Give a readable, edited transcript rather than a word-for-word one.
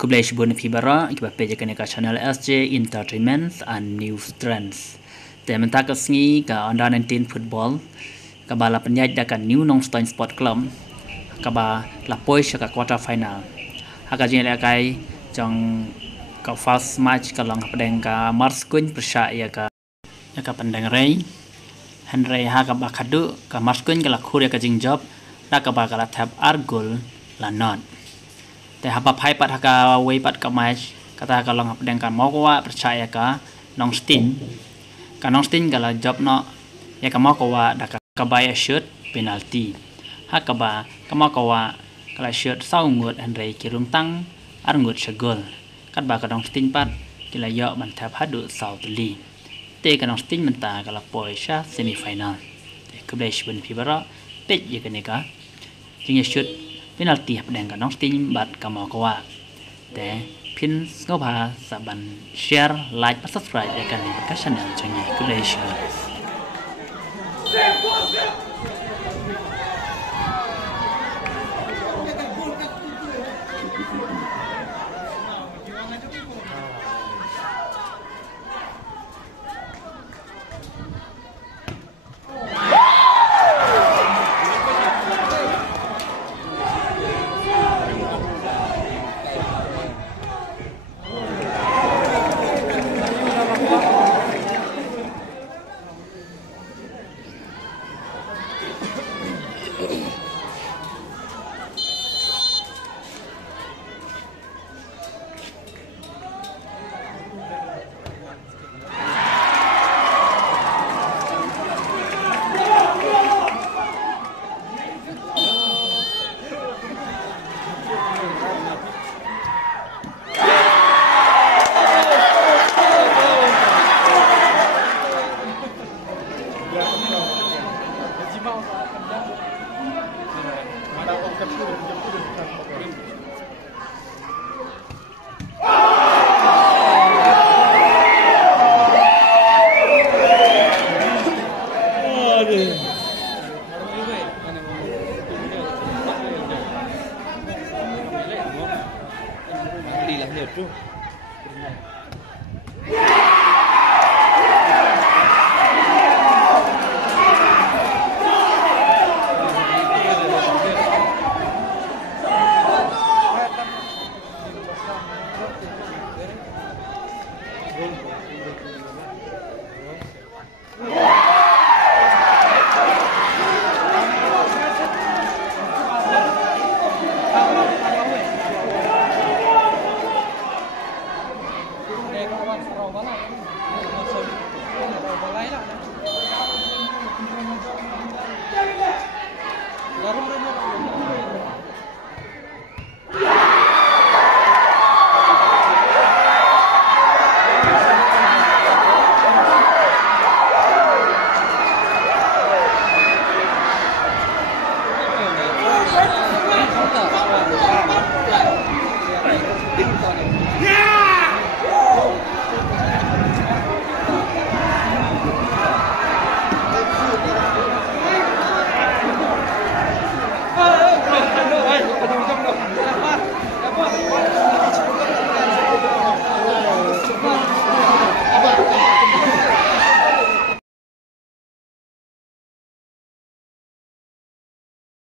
Kublai Shibun Fibara, Kiba Pejakaneka Channel SJ Entertainment and News Trends. Temen takasngi ka under 19 football, kaba la penyaj dakan New Nongstein Sport Club, kaba la poi ka quarter final. Haka jeng lakai jong ka first match ka long pedeng ka Mars Kun persya ya ka pendeng Ray. Henry haka bakadu ka Mars Kun ka la khur ya ka jing job, la ka ba ka la tap argol la not. Te hapa pai pat haka way pat ka match kata ka long pedeng ka mokowa percaya ka Nongstin ka Nongstin ka la job no ya ka mokowa da ka baya shoot penalty haka ba ka mokowa ka la shoot sau ngut Henry kirung tang ar ngut segol kat ba ka Nongstin pat kila yo man tap hadu sau tuli te ka Nongstin menta ka la poi sha semifinal te kublai shibun fibara pet ye ka neka jing shoot penalty pedang ka Nongstin bat kamo kawa te pin ngoba saban share like subscribe ya kan ka channel changi kublai shibun